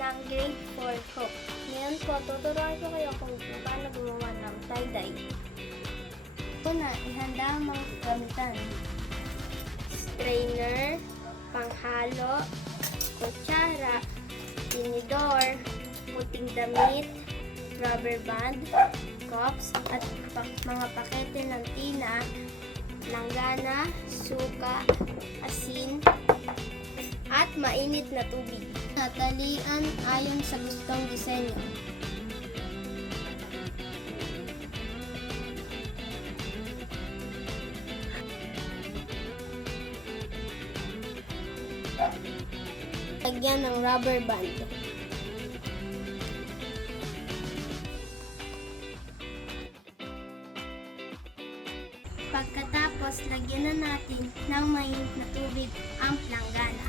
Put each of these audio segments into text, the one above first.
ng grade 4 ko. Ngayon po, tuturuan ko kayo kung paano gumawa ng tie-dye. Una, ihanda ang mga gamitan. Strainer, panghalo, kutsara, tinidor, puting damit, rubber band, cups, at mga pakete ng tina, langgana, suka, asin, at mainit na tubig. Natalian ayon sa gustong disenyo. Lagyan ng rubber band. Pagkatapos, lagyan na natin ng mainit na tubig ang planggana.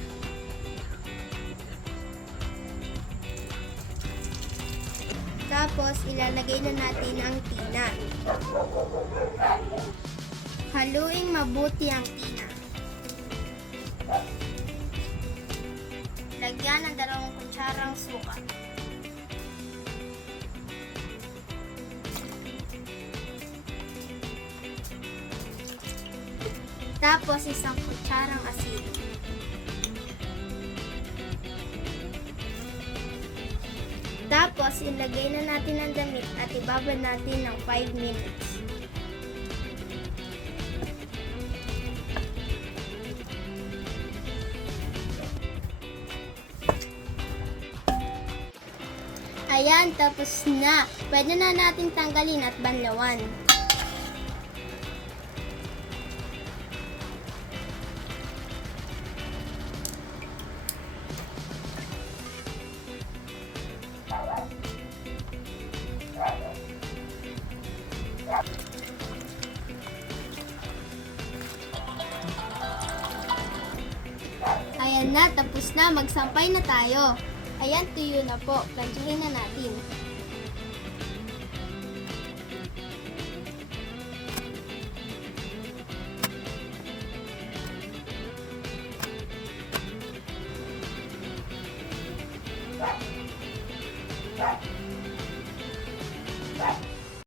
Tapos, ilalagay na natin ang tina. Haluin mabuti ang tina. Lagyan ng 2 kutsarang suka. Tapos, 1 kutsarang asin. Tapos, ilagay na natin ang damit at ibabad natin ng 5 minutes. Ayan, tapos na. Pwede na natin tanggalin at banlawan. Ayan na, tapos na. Magsampay na tayo. Ayan, tuyo na po. Plansyahin na natin.